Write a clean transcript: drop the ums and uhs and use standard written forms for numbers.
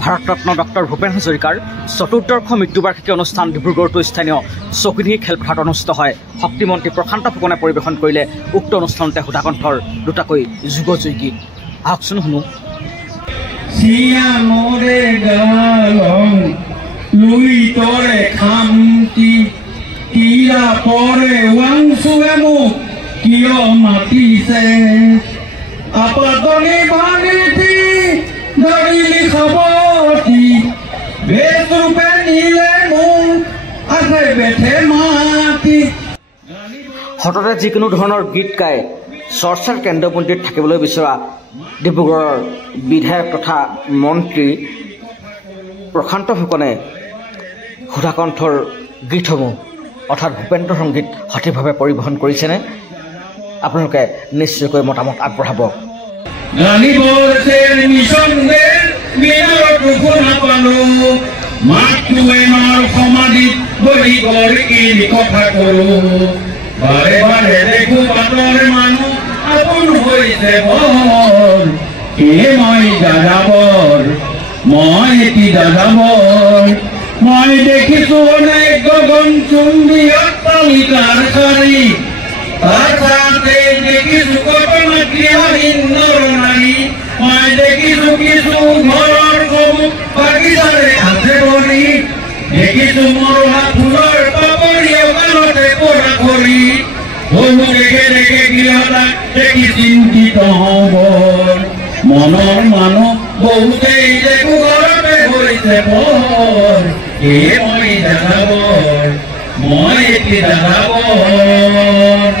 Bharat Ratna doctor Bhupen হাজৰিকাৰ চতুৰ্দশ মৃত্যুবাৰ্ষিকী অনুষ্ঠান ডিব্ৰুগড়তো স্থানীয় চকিনী খেলপথাৰত অনুষ্ঠিত হয়। শক্তিমন্ত্ৰী প্ৰশান্ত ফুকনে পৰিৱেশন কৰিলে উক্ত অনুষ্ঠানতে সুধাকণ্ঠৰ দুটাকৈ যুগজয়ী গীত। আহকচোন শুনো। কিয় মাতিছে আপাতনি ভাঙিতি ধৰিলি খবৰটি বেচুপে নিলে মোৰ আছে বেঠে মাতি। সততে যিকোনো ধৰণৰ গীত গাই চৰ্চাৰ কেন্দ্ৰপন্থীত থাকিবলৈ বিচৰা ডিব্ৰুগড়ৰ বিধায়ক তথা মন্ত্ৰী প্ৰশান্ত ফুকনে সুধাকণ্ঠৰ গীতসমূহ অৰ্থাৎ ভূপেন্দ্ৰ সংগীত সঠিকভাৱে পৰিৱেশন কৰিছেনে? আপোনালোকে নিশ্চয়কৈ মতামত আগবঢ়াব। মই দেখিছো অনেক গগন চুম্বী অট্টালিকাৰ শাৰী, তাৰ চাওঁতে দেখিছো কল্পনাক্ৰিয়াহীন নৰনাৰী। মই দেখিছো কিছু ঘৰৰ সন্মুখ বাগিচাৰে আছে ভৰি, দেখিছো মৰহা ফুলৰ পাপৰি অকালতে পৰা কৰি। বহু দেখে দেখে গৃহতাক দেখি চিন্তিত হব, মনৰ মানুহ বহুতেই দেখো ঘৰতে হৈছে বৰ। মই এটি দাদাবৰ